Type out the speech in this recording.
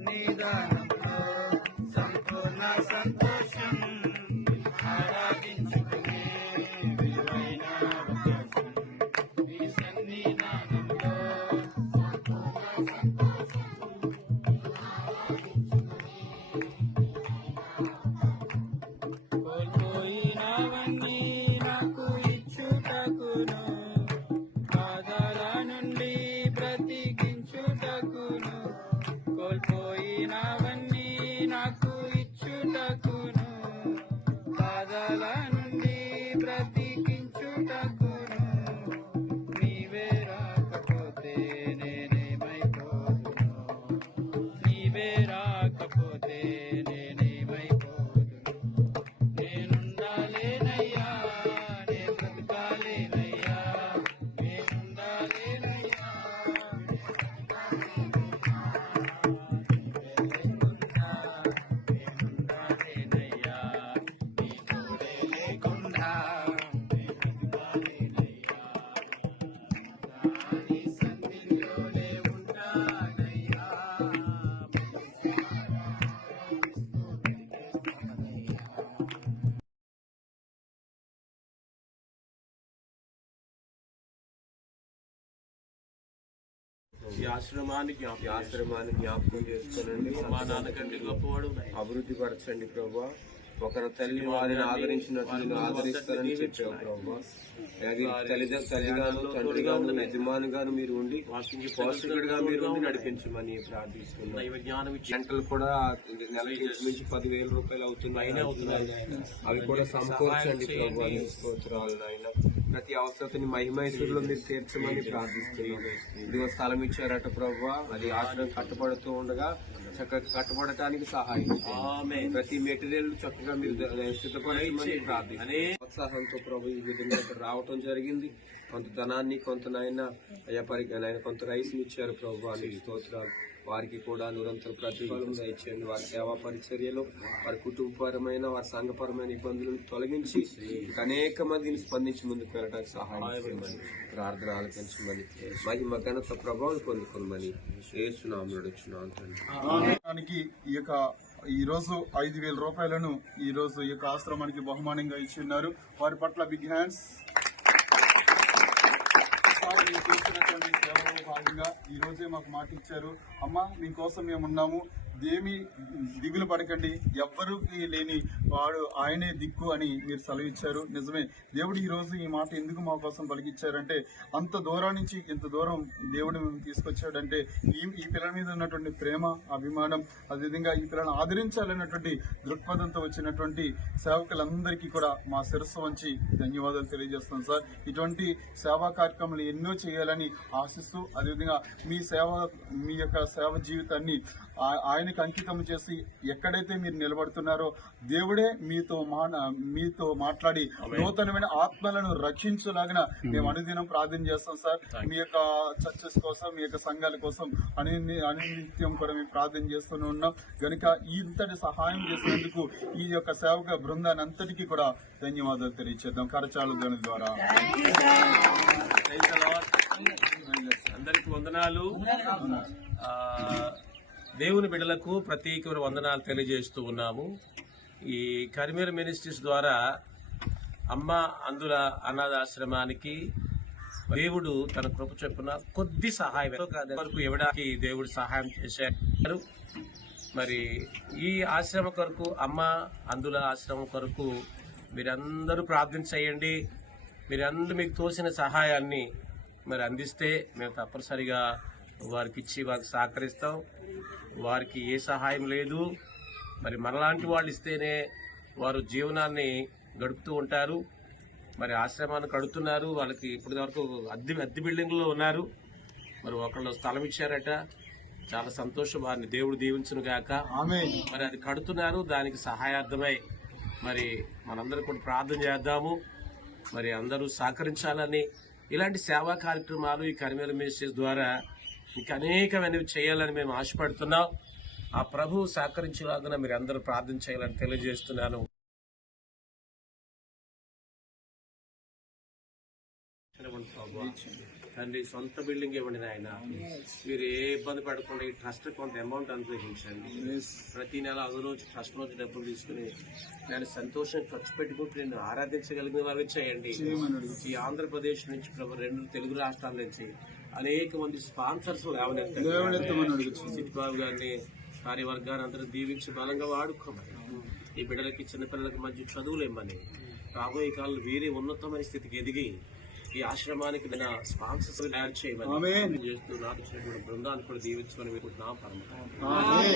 సన్నిధానంలో ఈ ఆశ్రమాన్ని జ్ఞాపకం ఆశ్రమాన్ని జ్ఞాపకం చేసుకోనండి. మా నాన్నకంటే గొప్పవాడు అభివృద్ధి పరచండి ప్రభా. ఒకరి తల్లి వారిని ఆదరించినట్లు నేను ఆదరిస్తారని చెప్పావు ప్రభా. అలాగే తల్లిదండ్రులు తల్లిగాను తండ్రిగాను యజమానిగాను మీరు ఉండి పోషకుడిగా మీరు ఉండి నడిపించమని ప్రార్థిస్తున్నాను ఇచ్చి గంటలు కూడా నెలకి మించి పదివేల రూపాయలు అవుతున్నాయి. అవి కూడా సమకూర్చండి ప్రభా నీ స్తోత్రాలు నాయన. ప్రతి అవసరతని మహిమైశ్వరులో మీరు తీర్చమని ప్రార్థిస్తున్నాను ఇదిగో స్థలం ఇచ్చారట ప్రభా. అది ఆశ్రమం కట్టబడుతూ ఉండగా చక్కగా కట్టబడటానికి సహాయం. ప్రతి మెటీరియల్ చక్కగా మీరు సిద్ధపరచమని ప్రార్థిస్తున్నాను ఉత్సాహంతో ప్రభు ఈ విధంగా ఇక్కడ రావటం జరిగింది. కొంత ధనాన్ని కొంత నాయన అయ్యా పరి నాయన కొంత రైస్ ఇచ్చారు ప్రభు. అని స్తోత్రాలు. వారికి కూడా నిరంతర ప్రతిఫలం దయచేయండి. వారి సేవా పరిచర్యలో వారి కుటుంబపరమైన వారి సంఘపరమైన ఇబ్బందులను తొలగించి అనేక మందిని స్పందించి ముందుకు వెళ్ళడానికి సహాయం ప్రార్థన ఆలకించమని మహిమ ఘనత ప్రభావం పొందుకోమని ఏసునామలు నడుచున్నాను ఈ యొక్క ఈ రోజు ఐదు వేల రూపాయలను ఈ రోజు ఈ యొక్క ఆశ్రమానికి బహుమానంగా ఇచ్చి ఉన్నారు. వారి పట్ల బిగ్ హ్యాండ్స్. సార్, మీరు చేస్తున్నటువంటి సేవలో భాగంగా ఈ రోజే మాకు మాట ఇచ్చారు అమ్మ మీకోసం మేము ఉన్నాము. ఏమి దిగులు పడకండి. ఎవ్వరికి లేని వాడు ఆయనే దిక్కు అని మీరు సెలవిచ్చారు నిజమే. దేవుడు ఈ రోజు ఈ మాట ఎందుకు మా కోసం పలికిచ్చారంటే అంత దూరం నుంచి ఇంత దూరం దేవుడు మేము తీసుకొచ్చాడంటే ఈ ఈ పిల్లల మీద ఉన్నటువంటి ప్రేమ అభిమానం అదేవిధంగా ఈ పిల్లలను ఆదరించాలన్నటువంటి దృక్పథంతో వచ్చినటువంటి సేవకులందరికీ కూడా మా శిరస్సు వంచి ధన్యవాదాలు తెలియజేస్తాం సార్. ఇటువంటి సేవా కార్యక్రమాలు ఎన్నో చేయాలని ఆశిస్తూ అదేవిధంగా మీ సేవ మీ యొక్క సేవ జీవితాన్ని ఆయనకు అంకితం చేసి ఎక్కడైతే మీరు నిలబడుతున్నారో దేవుడే మీతో మాన మీతో మాట్లాడి నూతనమైన ఆత్మలను రక్షించలాగిన మేము అనుదినం ప్రార్థన చేస్తాం సార్. మీ యొక్క చర్చెస్ కోసం మీ యొక్క సంఘాల కోసం అని అనునిత్యం కూడా మేము ప్రార్థన చేస్తూనే ఉన్నాం. గనుక ఇంతటి సహాయం చేసినందుకు ఈ యొక్క సేవక బృందాన్ని అంతటికీ కూడా ధన్యవాదాలు తెలియచేద్దాం. కరచాల ధ్వని ద్వారా. అందరికి వందనాలు. ఆ, దేవుని బిడ్డలకు ప్రత్యేకమైన వందనాలు తెలియజేస్తూ ఉన్నాము. ఈ కరిమేర మినిస్ట్రీస్ ద్వారా అమ్మ అందుల అనాథాశ్రమానికి దేవుడు తన కృప చెప్పున కొద్ది సహాయం వరకు ఇవ్వడానికి దేవుడు సహాయం చేశారు. మరి ఈ ఆశ్రమ కొరకు అమ్మ అందుల ఆశ్రమం కొరకు మీరందరూ ప్రార్థన చేయండి. మీరందరూ మీకు తోసిన సహాయాన్ని మరి అందిస్తే మేము తప్పనిసరిగా వారికి ఇచ్చి వారికి సహకరిస్తాం. వారికి ఏ సహాయం లేదు. మరి మనలాంటి వాళ్ళు ఇస్తేనే వారు జీవనాన్ని గడుపుతూ ఉంటారు. మరి ఆశ్రమాన్ని కడుతున్నారు. వాళ్ళకి ఇప్పటి వరకు అద్దె అద్దె బిల్డింగ్లో ఉన్నారు. మరి ఒకళ్ళు స్థలం ఇచ్చారట. చాలా సంతోషం. వారిని దేవుడు దీవించును గాక. ఆమె మరి అది కడుతున్నారు. దానికి సహాయార్థమై మరి మనందరం కూడా ప్రార్థన చేద్దాము. మరి అందరూ సహకరించాలని ఇలాంటి సేవా కార్యక్రమాలు ఈ కరిమేల మినిస్ట్రీస్ ద్వారా ఇంకా అనేకమైనవి చేయాలని మేము ఆశపడుతున్నాం. ఆ ప్రభు సహకరించేలాగా మీరు అందరూ ప్రార్థన చేయాలని తెలియజేస్తున్నాను. తండ్రి సొంత బిల్డింగ్ ఇవ్వండి నాయన. మీరు ఏ ఇబ్బంది పడకుండా ఈ ట్రస్ట్ కొంత అమౌంట్ అనుగ్రహించండి. ప్రతి నెల అందులో ట్రస్ట్ నుంచి డబ్బులు తీసుకుని నేను సంతోషం ఖర్చు పెట్టుకుంటూ నేను ఆరాధించగలిగిన వారు చేయండి. ఈ ఆంధ్రప్రదేశ్ నుంచి ప్రభు రెండు తెలుగు రాష్ట్రాల నుంచి అనేక మంది స్పాన్సర్స్ సిద్ధిబాబు గారిని కార్యవర్గాన్ని అందరూ దీవించి బలంగా వాడుకోమని ఈ బిడ్డలకి చిన్నపిల్లలకి మంచి చదువులు ఇమ్మని రాబోయే కాలంలో వేరే ఉన్నతమైన స్థితికి ఎదిగి ఈ ఆశ్రమానికి నా స్పాన్సర్స్ తయారు చేయమని. చేస్తూ నాకు బృందాన్ని కూడా దీవించమని వేడుకుంటున్నాం పరమ ఆమె